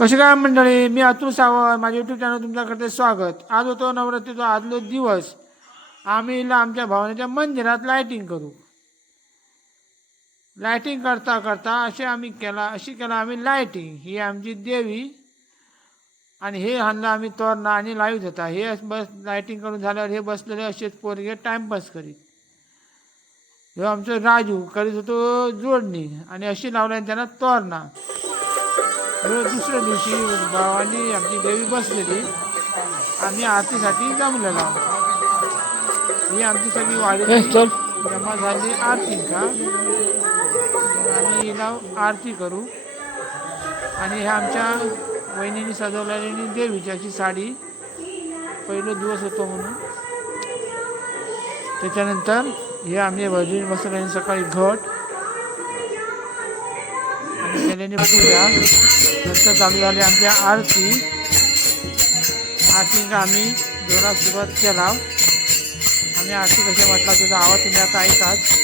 कसे काय मंडळी, मी अतुल सावंत, माझ्या यूट्यूब चॅनल तुमच्याकडे स्वागत. आज होतो नवरात्रीचा आदलो दिवस. आम्ही आमच्या भावनेच्या मंदिरात लायटिंग करू. लायटिंग करता करता अशी केला आम्ही लायटिंग. ही आमची देवी आणि हे हाणलं आम्ही तोरणा आणि लाईव्ह होता. हे बस लायटिंग करून झाल्यावर हे बसलेले असेच पोरगे टाइमपास करीत. हे आमचं राजू करीत होतो जोडणी आणि अशी लावल्याने त्यांना तोरणा. दुसऱ्या दिवशी भावानी आमची देवी बसलेली, आम्ही आरतीसाठी जमलेलो. ही आमची सगळी वाडी जमा झाली आरती का. आम्ही हिला आरती करू. आणि ह्या आमच्या वहिनीने सजवलेली देवीची अशी साडी. पहिला दिवस होतो म्हणून. त्याच्यानंतर हे आम्ही भजन बसवल्याने सकाळी घट आणि केल्याने पूजा. नंतर चालू झाली आमच्या आरती. आरतीला आम्ही जोरात सुरुवात केला. आम्ही आरती कशा म्हटला त्याचा आवाज तुम्ही आता ऐकाच.